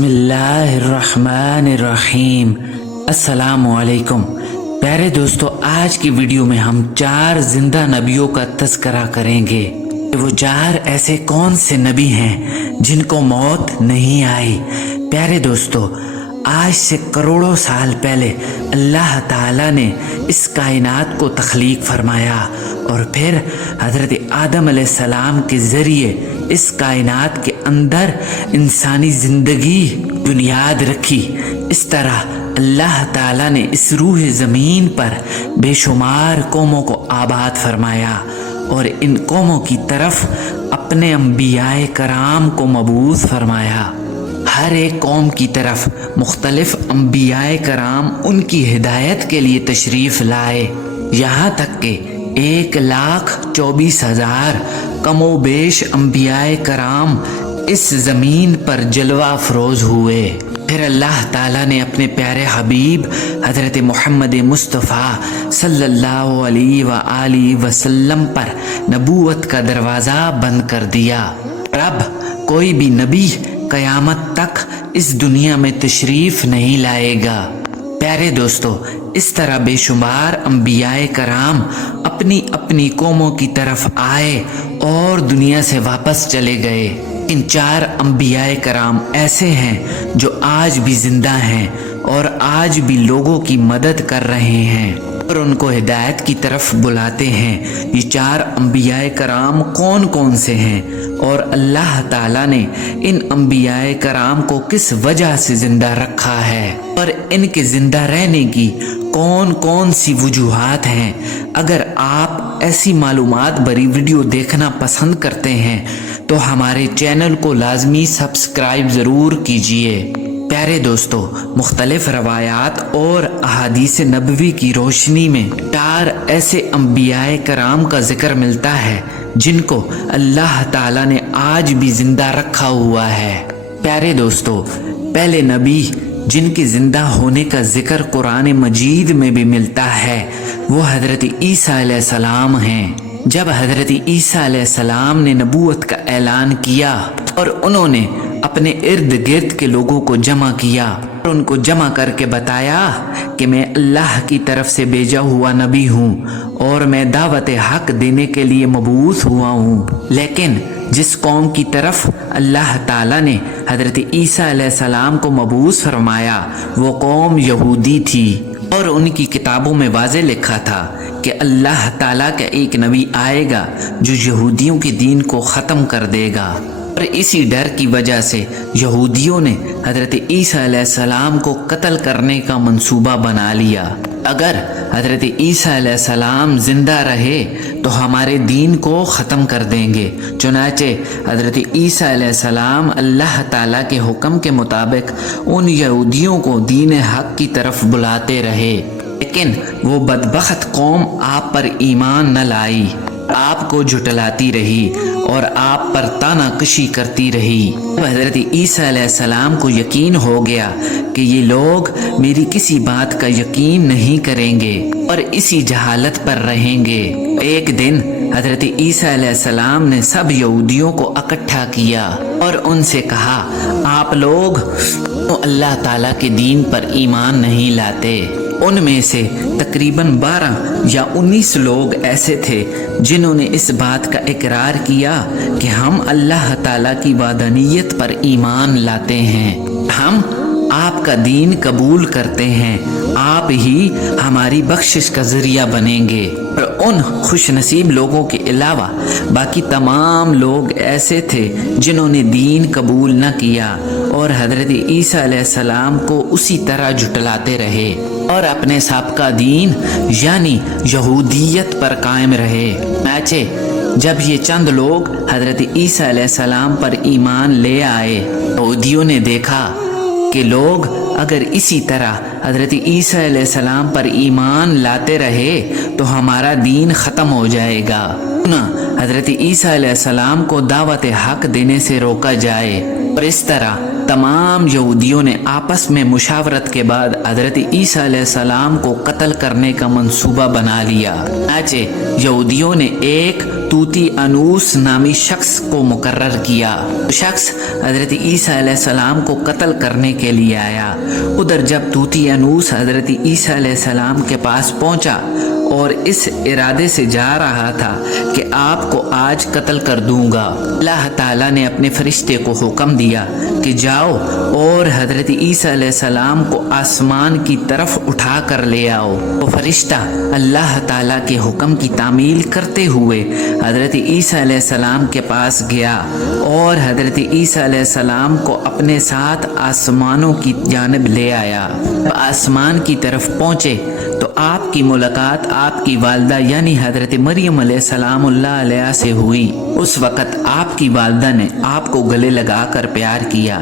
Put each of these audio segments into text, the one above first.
बिस्मिल्लाहिर्रहमानिर्रहीम। अस्सलाम वालेकुम। प्यारे दोस्तों, आज की वीडियो में हम 4 जिंदा नबियों का तज़किरा करेंगे। वो 4 ऐसे कौन से नबी हैं जिनको मौत नहीं आई। प्यारे दोस्तों, आज से करोड़ों साल पहले अल्लाह ताला ने इस कायनात को तख्लीक फरमाया और फिर हज़रत आदम अलैहिस्सलाम के ज़रिए इस कायनात के अंदर इंसानी ज़िंदगी बुनियाद रखी। इस तरह अल्लाह ताला ने इस रूह ज़मीन पर बेशुमार कौमों को आबाद फरमाया और इन कौमों की तरफ अपने अंबियाए कराम को मबूस फरमाया। हर एक कौम की तरफ मुख्तलिफ अंबियाए कराम उनकी हिदायत के लिए तशरीफ़ लाए, यहाँ तक कि 1,24,000 कमोबेश अंबियाए कराम इस ज़मीन पर जलवा अफरोज़ हुए। फिर अल्लाह ताला ने अपने प्यारे हबीब हज़रत मोहम्मद मुस्तफ़ा सल्लल्लाहु अलैहि वसल्लम पर नबूवत का दरवाज़ा बंद कर दिया। अब कोई भी नबी क़यामत तक इस दुनिया में तशरीफ़ नहीं लाएगा। प्यारे दोस्तों, इस तरह बेशुमार अंबियाए कराम अपनी अपनी कौमों की तरफ आए और दुनिया से वापस चले गए। इन 4 अंबियाए कराम ऐसे हैं जो आज भी जिंदा हैं और आज भी लोगों की मदद कर रहे हैं और उनको हिदायत की तरफ बुलाते हैं। ये 4 अंबियाए कराम कौन कौन से हैं और अल्लाह ताला ने इन अंबियाए कराम को किस वजह से जिंदा रखा है और इनके जिंदा रहने की कौन कौन सी वजूहात हैं। अगर आप ऐसी मालूमात भरी वीडियो देखना पसंद करते हैं तो हमारे चैनल को लाजमी सब्सक्राइब ज़रूर कीजिए। प्यारे दोस्तों, मुख्तलिफ रवायात और अहादीस नबवी की रोशनी में 4 ऐसे अंबियाए कराम का जिक्र मिलता है जिनको अल्लाह ताला ने आज भी जिंदा रखा हुआ है। प्यारे दोस्तों, पहले नबी जिनके जिंदा होने का जिक्र कुरान मजीद में भी मिलता है वो हज़रत ईसा अलैहिस्सलाम हैं। जब हज़रत ईसा अलैहिस्सलाम ने नबूवत का ऐलान किया और उन्होंने अपने इर्द गिर्द के लोगों को जमा किया और उनको जमा करके बताया कि मैं अल्लाह की तरफ से भेजा हुआ नबी हूँ और मैं दावत हक देने के लिए मबूस हुआ हूँ। लेकिन जिस कौम की तरफ अल्लाह ताला ने हज़रत ईसा अलैहिस्सलाम को मबूस फरमाया वो कौम यहूदी थी और उनकी किताबों में वाज़े लिखा था कि अल्लाह ताला का एक नबी आएगा जो यहूदियों के दीन को ख़त्म कर देगा। और इसी डर की वजह से यहूदियों ने हज़रत ईसा अलैहिस्सलाम को कत्ल करने का मंसूबा बना लिया। अगर हज़रत ईसा अलैहिस्सलाम ज़िंदा रहे तो हमारे दीन को ख़त्म कर देंगे। चुनाचे हज़रत ईसा अलैहिस्सलाम अल्लाह ताला के हुक्म के मुताबिक उन यहूदियों को दीन हक की तरफ बुलाते रहे, लेकिन वो बदबख्त कौम आप पर ईमान न लाई, आपको झुटलाती रही और आप पर तानाकशी करती रही। हज़रत ईसा अलैहिस्सलाम को यकीन हो गया कि ये लोग मेरी किसी बात का यकीन नहीं करेंगे और इसी जहालत पर रहेंगे। एक दिन हज़रत ईसा अलैहिस्सलाम ने सब यहूदियों को इकट्ठा किया और उनसे कहा, आप लोग तो अल्लाह ताला के दीन पर ईमान नहीं लाते। उनमें से तकरीबन 12 या 19 लोग ऐसे थे जिन्होंने इस बात का इकरार किया कि हम अल्लाह ताला की वादानियत पर ईमान लाते हैं, हम आपका दीन कबूल करते हैं, आप ही हमारी बख्शिश का ज़रिया बनेंगे। और उन खुशनसीब लोगों के अलावा बाकी तमाम लोग ऐसे थे जिन्होंने दीन कबूल न किया और हज़रत ईसा अलैहिस्सलाम को उसी तरह झुटलाते रहे और अपने साबका दीन यानी यहूदियत पर कायम रहे। मैचे जब ये चंद लोग हज़रत ईसा अलैहिस्सलाम पर ईमान ले आए, यहूदियों ने देखा कि लोग अगर इसी तरह हज़रत ईसा अलैहिस्सलाम पर ईमान लाते रहे तो हमारा दीन ख़त्म हो जाएगा, ना हज़रत ईसा अलैहिस्सलाम को दावत हक देने से रोका जाए। और इस तरह तमाम यहूदियों ने आपस में मुशावरत के बाद हज़रत ईसा अलैहिस्सलाम को कत्ल करने का मंसूबा बना लिया। चुनांचे यहूदियों ने एक तूती अनूस नामी शख्स को मुकर्रर किया। शख्स हजरत ईसा अलैहिस्सलाम को कत्ल करने के लिए आया। उधर जब तूती अनूस हजरत ईसा अलैहिस्सलाम के पास पहुंचा और इस इरादे से जा रहा था कि आपको आज कत्ल कर दूंगा, अल्लाह ताला ने अपने फरिश्ते को हुक्म दिया कि जाओ और हजरत ईसा अलैहिस्सलाम को आसमान की तरफ उठा कर ले आओ। तो फरिश्ता अल्लाह ताला के हुक्म की तामील करते हुए हजरत ईसा अलैहिस्सलाम के पास गया और हजरत ईसा अलैहिस्सलाम को अपने साथ आसमानों की जानिब ले आया। आसमान की तरफ पहुँचे तो आपकी मुलाकात आपकी वालदा यानी हजरत मरियम अलैहिस्सलामुल्लाह अलैहा से हुई। उस वक़्त आपकी वालदा ने आपको गले लगाकर प्यार किया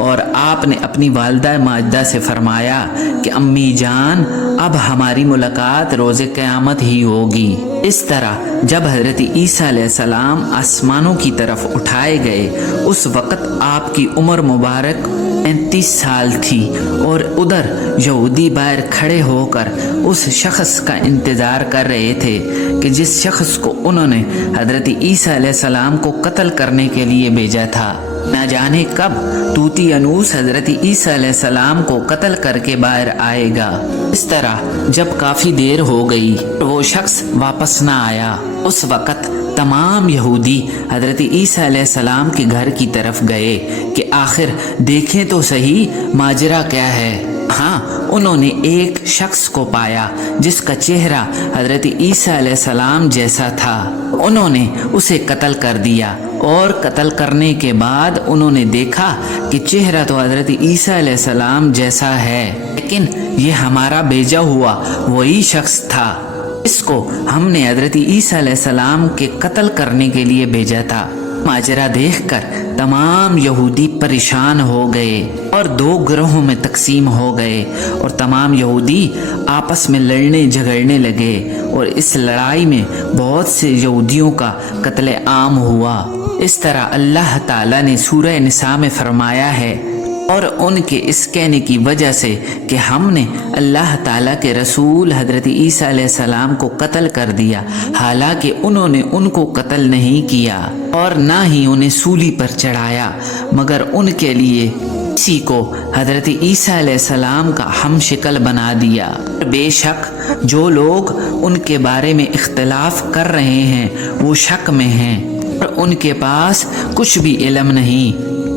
और आपने अपनी वालदा माजिदा से फरमाया कि अम्मी जान, अब हमारी मुलाकात रोज़े क़यामत ही होगी। इस तरह जब हजरत ईसा अलैहिस्सलाम आसमानों की तरफ उठाए गए उस वक़्त आपकी उम्र मुबारक 35 साल थी और उधर यहूदी बाहर खड़े होकर उस शख्स का इंतज़ार कर रहे थे कि जिस शख्स को उन्होंने हजरत ईसा अलैहिस्सलाम को कत्ल करने के लिए भेजा था। न जाने कब तूती अनूस हजरत ईसा अलैहिस्सलाम को कत्ल करके बाहर आएगा। इस तरह जब काफ़ी देर हो गई वो शख्स वापस न आया। उस वक़्त तमाम यहूदी हजरत ईसा अलैहिस्सलाम के घर की तरफ गए कि आखिर देखें तो सही माजरा क्या है। हाँ, उन्होंने एक शख्स को पाया जिसका चेहरा हजरत ईसा अलैहिस्सलाम जैसा था। उन्होंने उसे कत्ल कर दिया और कत्ल करने के बाद उन्होंने देखा कि चेहरा तो हजरत ईसा अलैहिस्सलाम जैसा है, लेकिन ये हमारा भेजा हुआ वही शख्स था। इसको हमने हजरत ईसा अलैहिस्सलाम के कत्ल करने के लिए भेजा था। माजरा देखकर तमाम यहूदी परेशान हो गए और दो ग्रोहों में तकसीम हो गए और तमाम यहूदी आपस में लड़ने झगड़ने लगे और इस लड़ाई में बहुत से यहूदियों का कत्ले आम हुआ। इस तरह अल्लाह ताला ने सूरह निसा में फरमाया है, और उनके इस कहने की वजह से कि हमने अल्लाह ताला के रसूल हजरत ईसा अलैहिस्सलाम को कत्ल कर दिया, हालांकि उन्होंने उनको कत्ल नहीं किया और ना ही उन्हें सूली पर चढ़ाया, मगर उनके लिए इसी को हजरत ईसा अलैहिस्सलाम का हम शिकल बना दिया। बेशक जो लोग उनके बारे में इख्तिलाफ कर रहे हैं वो शक में हैं और उनके पास कुछ भी इल्म नहीं,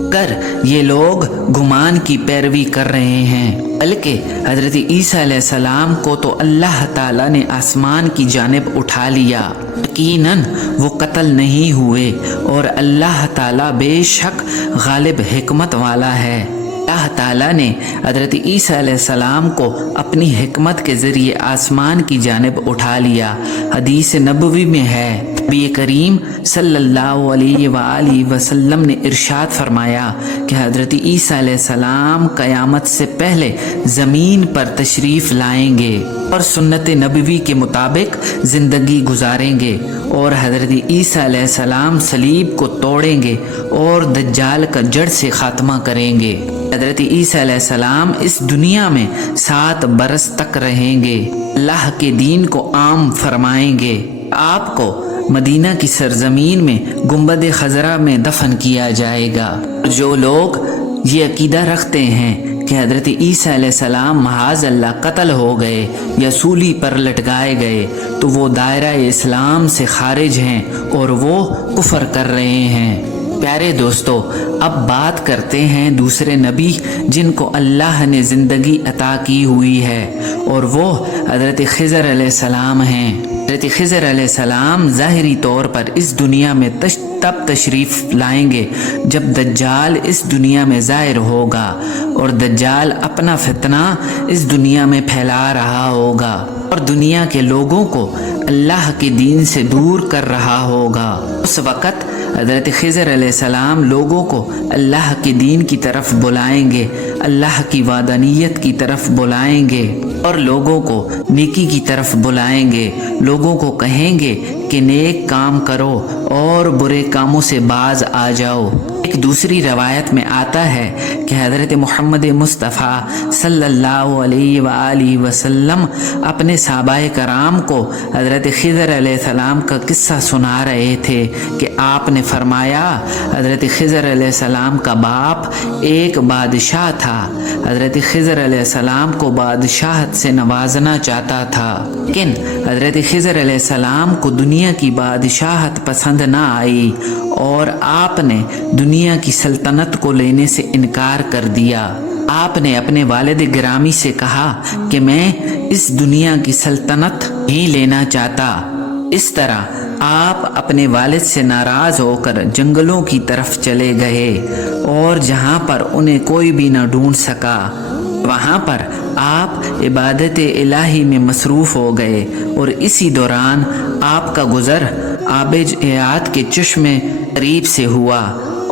कर ये लोग गुमान की पैरवी कर रहे हैं। बल्कि हजरत ईसा अलैहिस्सलाम को तो अल्लाह ताला ने आसमान की जानिब उठा लिया, यकीनन वो कत्ल नहीं हुए और अल्लाह ताला बेशक गालिब हिकमत वाला है। अल्लाह ताला ने हजरत ईसा अलैहिस्सलाम को अपनी हिकमत के ज़रिए आसमान की जानिब उठा लिया। हदीस नबवी में है, नबी करीम सल्लल्लाहु अलैहि वसल्लम ने इरशाद फरमाया कि हजरत ईसा अलैहिस्सलाम क़यामत से पहले ज़मीन पर तशरीफ़ लाएंगे और सुन्नत नबवी के मुताबिक ज़िंदगी गुजारेंगे और हजरत ईसा अलैहिस्सलाम सलीब को तोड़ेंगे और दज्जाल का जड़ से ख़ात्मा करेंगे। हजरत ईसा अलैहिस्सलाम इस दुनिया में 7 बरस तक रहेंगे, अल्लाह के दीन को आम फरमाएंगे। आपको मदीना की सरजमीन में गुंबद खजरा में दफन किया जाएगा। जो लोग ये अकीदा रखते हैं कि हजरत ईसा अलैहिस्सलाम महाज़ अल्लाह कत्ल हो गए या सूली पर लटकाए गए तो वो दायरा इस्लाम से खारिज हैं और वो कुफर कर रहे हैं। प्यारे दोस्तों, अब बात करते हैं दूसरे नबी जिनको अल्लाह ने ज़िंदगी अता की हुई है और वो हज़रत खिज़र अलैहिस्सलाम हैं। हज़रत खिज़र अलैहिस्सलाम ज़ाहिरी तौर पर इस दुनिया में तब तशरीफ़ लाएंगे जब दज्जाल इस दुनिया में ज़ाहिर होगा और दज्जाल अपना फितना इस दुनिया में फैला रहा होगा और दुनिया के लोगों को अल्लाह के दीन से दूर कर रहा होगा। उस वक़्त हज़रत खिज़र अलैहिस्सलाम लोगों को अल्लाह के दीन की तरफ बुलाएंगे, अल्लाह की वादानियत की तरफ बुलाएंगे और लोगों को नेकी की तरफ बुलाएंगे। लोगों को कहेंगे कि नेक काम करो और बुरे कामों से बाज आ जाओ। ایک دوسری روایت میں آتا ہے کہ حضرت محمد مصطفیٰ صلی اللہ علیہ وآلہ وسلم اپنے صحابہ کرام کو حضرت خضر علیہ السلام کا قصہ سنا رہے تھے کہ آپ نے فرمایا حضرت خضر علیہ السلام کا باپ ایک بادشاہ تھا۔ حضرت خضر علیہ السلام کو بادشاہت سے نوازنا چاہتا تھا، لیکن حضرت خضر علیہ السلام کو دنیا کی بادشاہت پسند نہ آئی اور آپ نے دنیا کی سلطنت کو لینے سے انکار کر دیا۔ آپ نے اپنے والد گرامی سے کہا کہ میں اس دنیا کی سلطنت ہی لینا چاہتا۔ اس طرح آپ اپنے والد سے ناراض ہو کر جنگلوں کی طرف چلے گئے اور جہاں پر انہیں کوئی بھی نہ ڈھونڈ سکا وہاں پر آپ عبادت الہی میں مصروف ہو گئے، اور اسی دوران آپ کا گزر آب حیات کے چشمے قریب سے ہوا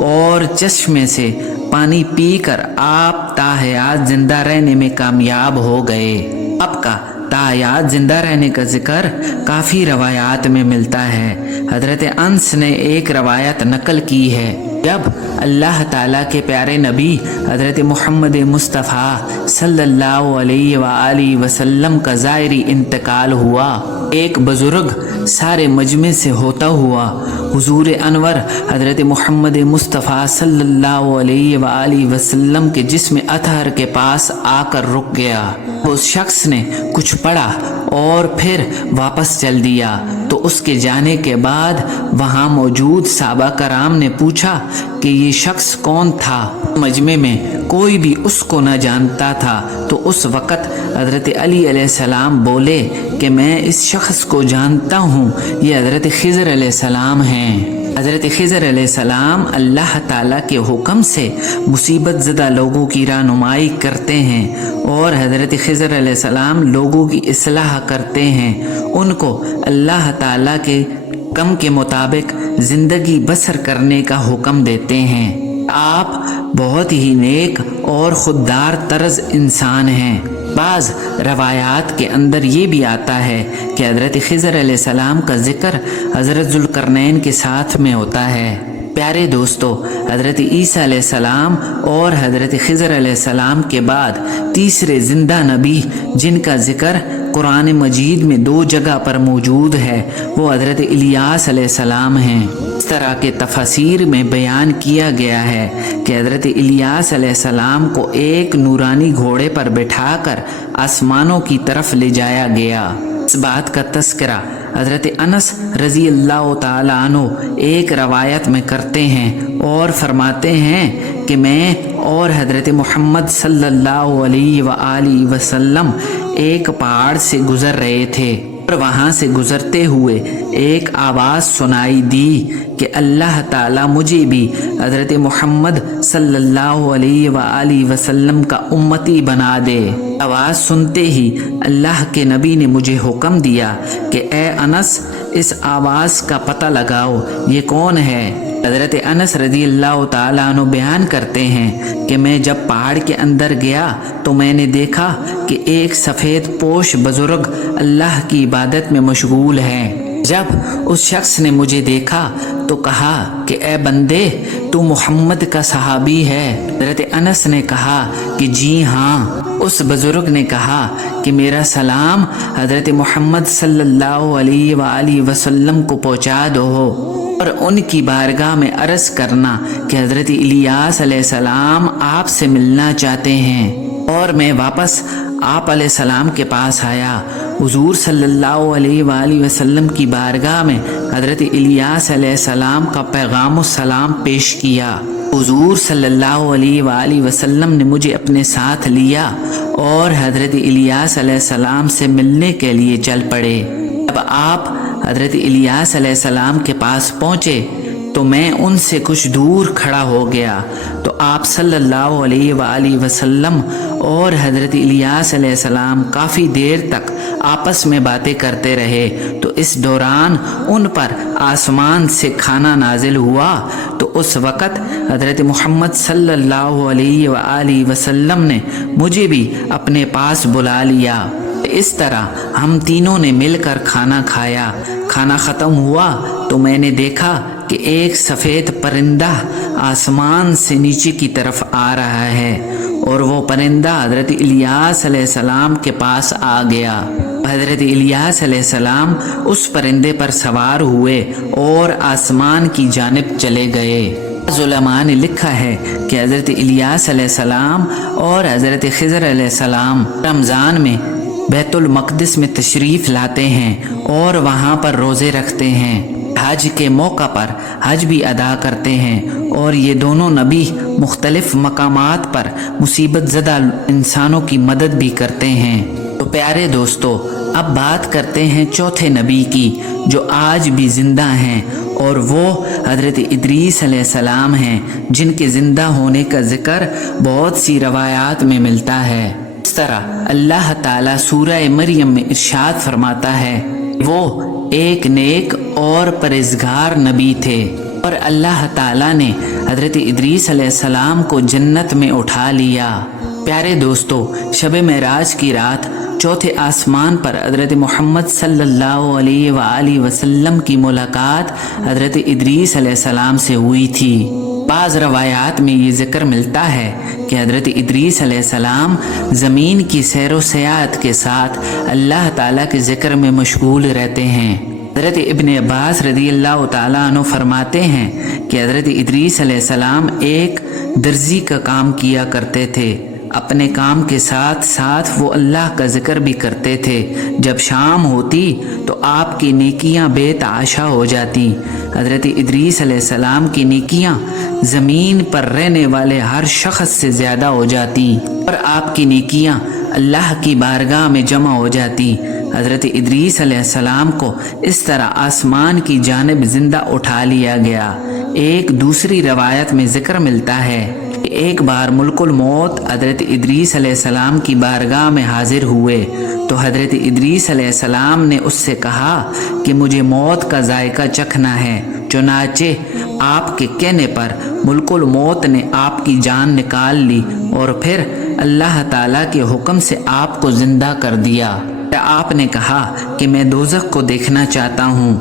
اور چشمے سے پانی پی کر آپ تاحیات زندہ رہنے میں کامیاب ہو گئے۔ آپ کا تاحیات زندہ رہنے کا ذکر کافی روایات میں ملتا ہے۔ حضرت انس نے ایک روایت نقل کی ہے، جب اللہ تعالیٰ کے پیارے نبی حضرت محمد مصطفیٰ صلی اللہ علیہ وآلہ وسلم کا ظاہری انتقال ہوا، ایک بزرگ سارے مجمع سے ہوتا ہوا حضور انور حضرت محمد مصطفیٰ صلی اللہ علیہ وآلہ وسلم کے جسم اطہر کے پاس آ کر رک گیا۔ اس شخص نے کچھ پڑھا اور پھر واپس چل دیا، تو اس کے جانے کے بعد وہاں موجود صحابہ کرام نے پوچھا کہ یہ شخص کون تھا۔ مجمع میں کوئی بھی اس کو نہ جانتا تھا، تو اس وقت حضرت علی علیہ السلام بولے کہ میں اس شخص کو جانتا ہوں، یہ حضرت خضر علیہ السلام ہیں۔ حضرت خضر علیہ السلام اللہ تعالیٰ کے حکم سے مصیبت زدہ لوگوں کی رہنمائی کرتے ہیں، اور حضرت خضر علیہ السلام لوگوں کی اصلاح کرتے ہیں، ان کو اللہ تعالیٰ کے حکم کے مطابق زندگی بسر کرنے کا حکم دیتے ہیں۔ آپ بہت ہی نیک اور خوددار طرز انسان ہیں۔ بعض روایات کے اندر یہ بھی آتا ہے کہ حضرت خضر علیہ السلام کا ذکر حضرت ذوالقرنین کے ساتھ میں ہوتا ہے۔ پیارے دوستو، حضرت عیسیٰ علیہ السلام اور حضرت خضر علیہ السلام کے بعد تیسرے زندہ نبی جن کا ذکر قرآن مجید میں 2 جگہ پر موجود ہے، وہ حضرت الیاس علیہ السلام ہیں۔ اس طرح کے تفاسیر میں بیان کیا گیا ہے کہ حضرت الیاس علیہ السلام کو ایک نورانی گھوڑے پر بٹھا کر آسمانوں کی طرف لے جایا گیا۔ اس بات کا تذکرہ حضرت انس رضی اللہ تعالیٰ عنہ ایک روایت میں کرتے ہیں اور فرماتے ہیں کہ میں اور حضرت محمد صلی اللہ علیہ وآلہ وسلم ایک پہاڑ سے گزر رہے تھے، اور وہاں سے گزرتے ہوئے ایک آواز سنائی دی کہ اللہ تعالیٰ مجھے بھی حضرت محمد صلی اللہ علیہ وآلہ وسلم کا امتی بنا دے۔ آواز سنتے ہی اللہ کے نبی نے مجھے حکم دیا کہ اے انس، اس آواز کا پتہ لگاؤ، یہ کون ہے؟ حضرت انس رضی اللہ تعالیٰ عنہ بیان کرتے ہیں کہ میں جب پہاڑ کے اندر گیا تو میں نے دیکھا کہ ایک سفید پوش بزرگ اللہ کی عبادت میں مشغول ہے۔ جب اس شخص نے مجھے دیکھا تو کہا کہ اے بندے، تو محمد کا صحابی ہے؟ حضرت انس نے کہا کہ جی ہاں۔ اس بزرگ نے کہا کہ میرا سلام حضرت محمد صلی اللہ علیہ وآلہ وسلم کو پہنچا دو، اور ان کی بارگاہ میں عرض کرنا کہ حضرت الیاس علیہ السلام آپ سے ملنا چاہتے ہیں۔ اور میں واپس آپ علیہ السلام کے پاس آیا، حضور صلی اللہ علیہ وآلہ وسلم کی بارگاہ میں حضرت الیاس علیہ السلام کا پیغام السلام پیش کیا۔ حضور صلی اللہ علیہ وآلہ وسلم نے مجھے اپنے ساتھ لیا اور حضرت الیاس علیہ السلام سے ملنے کے لیے چل پڑے۔ جب آپ حضرت الیاس علیہ السلام کے پاس پہنچے تو میں ان سے کچھ دور کھڑا ہو گیا، تو آپ صلی اللہ علیہ وآلہ وسلم اور حضرت الیاس علیہ السلام کافی دیر تک آپس میں باتیں کرتے رہے۔ تو اس دوران ان پر آسمان سے کھانا نازل ہوا، تو اس وقت حضرت محمد صلی اللہ علیہ وآلہ وسلم نے مجھے بھی اپنے پاس بلا لیا۔ اس طرح ہم تینوں نے مل کر کھانا کھایا۔ کھانا ختم ہوا تو میں نے دیکھا کہ کہ ایک سفید پرندہ آسمان سے نیچے کی طرف آ رہا ہے، اور وہ پرندہ حضرت الیاس علیہ السلام کے پاس آ گیا۔ حضرت الیاس علیہ السلام اس پرندے پر سوار ہوئے اور آسمان کی جانب چلے گئے۔ علماء نے لکھا ہے کہ حضرت الیاس علیہ السلام اور حضرت خضر علیہ السلام رمضان میں بیت المقدس میں تشریف لاتے ہیں اور وہاں پر روزے رکھتے ہیں، حج کے موقع پر حج بھی ادا کرتے ہیں، اور یہ دونوں نبی مختلف مقامات پر مصیبت زدہ انسانوں کی مدد بھی کرتے ہیں۔ تو پیارے دوستو، اب بات کرتے ہیں چوتھے نبی کی جو آج بھی زندہ ہیں، اور وہ حضرت ادریس علیہ السلام ہیں، جن کے زندہ ہونے کا ذکر بہت سی روایات میں ملتا ہے۔ اس طرح اللہ تعالیٰ سورہ مریم میں ارشاد فرماتا ہے، وہ ایک نیک اور پرہیزگار نبی تھے، اور اللہ تعالیٰ نے حضرت ادریس علیہ السلام کو جنت میں اٹھا لیا۔ پیارے دوستو، شب معراج کی رات چوتھے آسمان پر حضرت محمد صلی اللہ علیہ وآلہ وسلم کی ملاقات حضرت ادریس علیہ السلام سے ہوئی تھی۔ بعض روایات میں یہ ذکر ملتا ہے کہ حضرت ادریس علیہ السلام زمین کی سیر و سیاحت کے ساتھ اللہ تعالیٰ کے ذکر میں مشغول رہتے ہیں۔ حضرت ابن عباس رضی اللہ تعالیٰ عنہ فرماتے ہیں کہ حضرت ادریس علیہ السلام ایک درزی کا کام کیا کرتے تھے، اپنے کام کے ساتھ ساتھ وہ اللہ کا ذکر بھی کرتے تھے۔ جب شام ہوتی تو آپ کی نیکیاں بے تحاشا ہو جاتی۔ حضرت ادریس علیہ السلام کی نیکیاں زمین پر رہنے والے ہر شخص سے زیادہ ہو جاتی، اور آپ کی نیکیاں اللہ کی بارگاہ میں جمع ہو جاتی۔ حضرت ادریس علیہ السلام کو اس طرح آسمان کی جانب زندہ اٹھا لیا گیا۔ ایک دوسری روایت میں ذکر ملتا ہے کہ ایک بار ملک الموت حضرت ادریس علیہ السلام کی بارگاہ میں حاضر ہوئے، تو حضرت ادریس علیہ السلام نے اس سے کہا کہ مجھے موت کا ذائقہ چکھنا ہے۔ چنانچہ آپ کے کہنے پر ملک الموت نے آپ کی جان نکال لی، اور پھر اللہ تعالیٰ کے حکم سے آپ کو زندہ کر دیا۔ آپ نے کہا کہ میں دوزخ کو دیکھنا چاہتا ہوں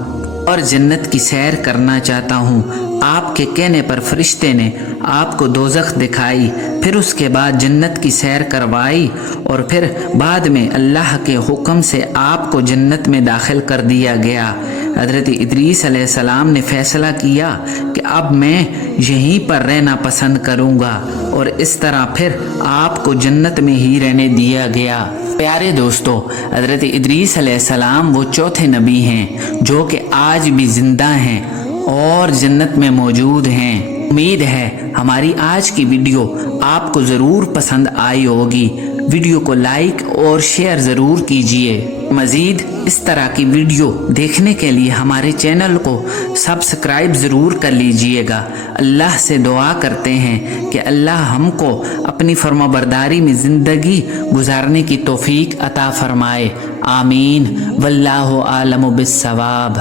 اور جنت کی سیر کرنا چاہتا ہوں۔ آپ کے کہنے پر فرشتے نے آپ کو دوزخ دکھائی، پھر اس کے بعد جنت کی سیر کروائی، اور پھر بعد میں اللہ کے حکم سے آپ کو جنت میں داخل کر دیا گیا۔ حضرت ادریس علیہ السلام نے فیصلہ کیا کہ اب میں یہیں پر رہنا پسند کروں گا، اور اس طرح پھر آپ کو جنت میں ہی رہنے دیا گیا۔ پیارے دوستو، حضرت ادریس علیہ السلام وہ چوتھے نبی ہیں جو کہ آج بھی زندہ ہیں اور جنت میں موجود ہیں۔ امید ہے ہماری آج کی ویڈیو آپ کو ضرور پسند آئی ہوگی۔ ویڈیو کو لائک اور شیئر ضرور کیجیے۔ مزید اس طرح کی ویڈیو دیکھنے کے لیے ہمارے چینل کو سبسکرائب ضرور کر لیجیے گا۔ اللہ سے دعا کرتے ہیں کہ اللہ ہم کو اپنی فرمانبرداری میں زندگی گزارنے کی توفیق عطا فرمائے۔ آمین۔ واللہ اعلم بالصواب۔